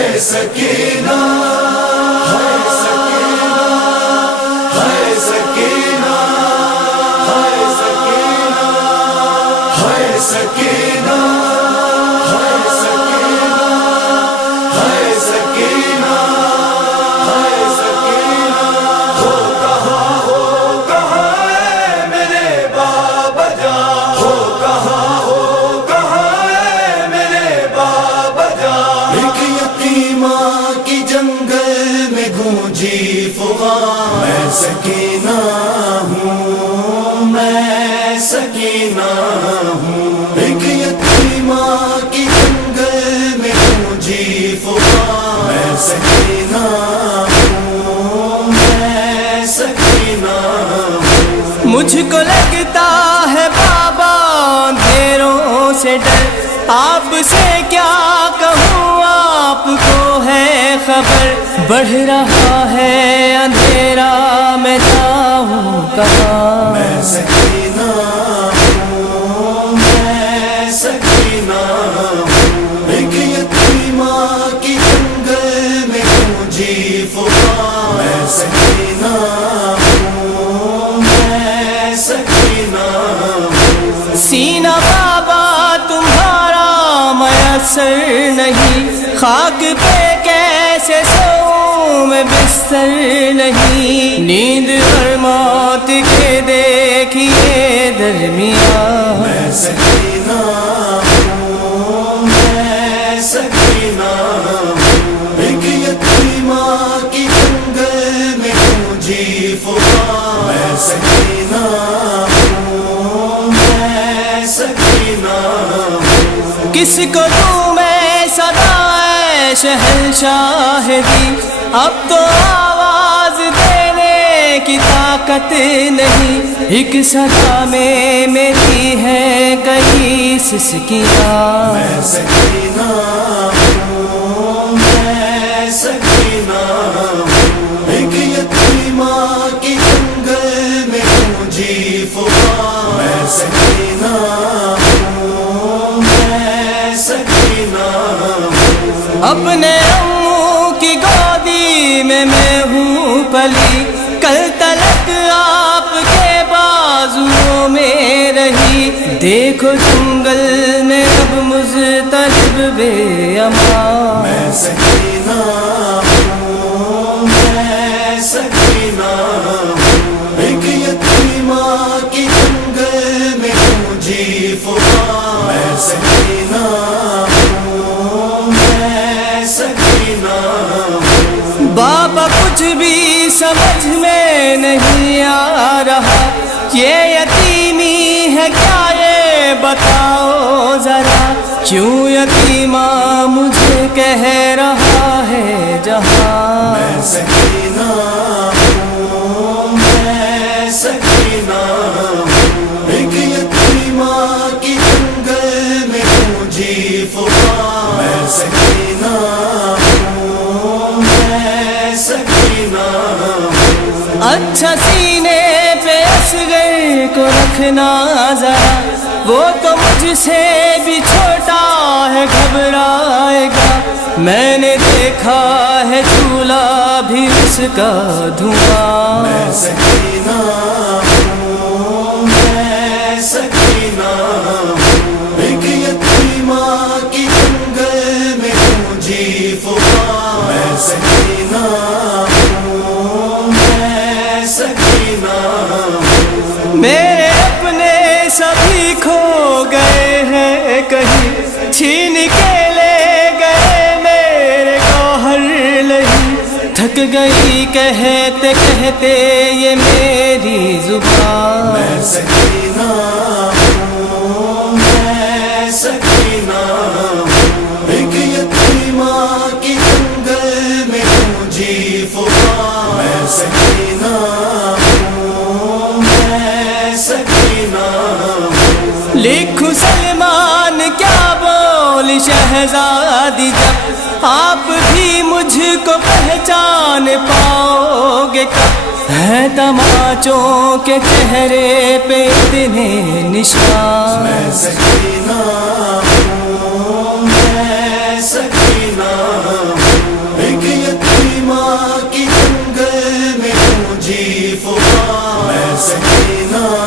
ہے سکینہ، ہے سکینہ، ہے سکینہ، ہے سکینہ، ہے سکینہ، ہے سکینہ، ہے سکینہ، ہے سکینہ۔ ہو کہاں ہے میرے بابا جان، ہو کہاں ہے میرے بابا جان۔ ایک یتیمہ کی جنگل میں گونجی فغان، میں سکینہ ہوں، میں سکینہ ہوں۔ ایک یتیمہ کی جنگل میں گونجی فغان، میں سکینہ ہوں، میں سکینہ ہوں۔ مجھ کو لگتا ہے بابا اندھیروں سے ڈر، آپ سے کیا کہوں آپ کو ہے خبر، بڑھ رہا ہے اندھیرا میں جاؤں کہاں۔ میں سکینہ ہوں، میں سکینہ ہوں۔ ایک یتیمہ کی جنگل میں گونجی فغان، میں سکینہ ہوں، میں سکینہ ہوں۔ سینہ بابا تمہارا میسر نہیں، خاک پہ کیسے سوؤں میں بستر نہیں، نیند اور موت کے دیکھیے درمیان۔ میں سکینہ ہوں، میں سکینہ ہوں۔ ایک یتیمہ کی جنگل میں گونجی فغان، میں سکینہ ہوں، میں سکینہ ہوں۔ کس کو دوں میں صدائے شہنشاہ دی، اب تو آواز دینے کی طاقت نہیں، ایک صدا میں میری ہے کئی سسکیاں۔ میں سکینہ ہوں، میں سکینہ ہوں۔ ایک یتیمہ کی جنگل میں گونجی فغان، میں سکینہ ہوں، میں سکینہ ہوں۔ اپنے امو کی گودی میں ہوں پلی، کل تلک آپ کے بازوؤں میں رہی، دیکھو جنگل میں اب مضطرب بے امان۔ میں سکینہ ہوں، میں سکینہ ہوں۔ ایک یتیمہ کی جنگل میں گونجی فغان، میں سکینہ ہوں، میں سکینہ ہوں۔ بابا کچھ بھی سمجھ میں نہیں آ رہا، یہ یتیمی ہے کیا یہ بتاؤ ذرا، کیوں یتیمہ مجھے کہہ رہا ہے جہاں۔ میں سکینہ ہوں، میں سکینہ ہوں۔ ایک یتیمہ کی جنگل میں گونجی فغان، میں سکینہ ہوں، میں سکینہ ہوں۔ اچھا سینے پہ اصغر کو رکھنا ذرا، وہ تو مجھ سے بھی چھوٹا ہے گھبرائے گا، میں نے دیکھا ہے جھولا بھی اس کا دھواں۔ میں سکینہ ہوں، میں سکینہ ہوں۔ ایک یتیمہ کی جنگل میں گونجی فغان، میں سکینہ ہوں، میں سکینہ ہوں۔ میرے اپنے سبھی کھو گئے ہیں کہیں، چھین کے لے گئے میرے گوہر نہیں، تھک گئی کہتے کہتے یہ میری زبان۔ میں سکینہ ہوں، میں سکینہ ہوں۔ ایک یتیمہ کی جنگل میں گونجی فغان، میں سکینہ ہوں، میں سکینہ ہوں۔ لکھو سلمان کیا بول شہزادی، جب آپ بھی مجھ کو پہچان پاؤ گے کب، ہے تماچوں کے چہرے پہ اتنے نشان۔ میں سکینہ ہوں، میں سکینہ ہوں۔ جی فغاں میں سکینہ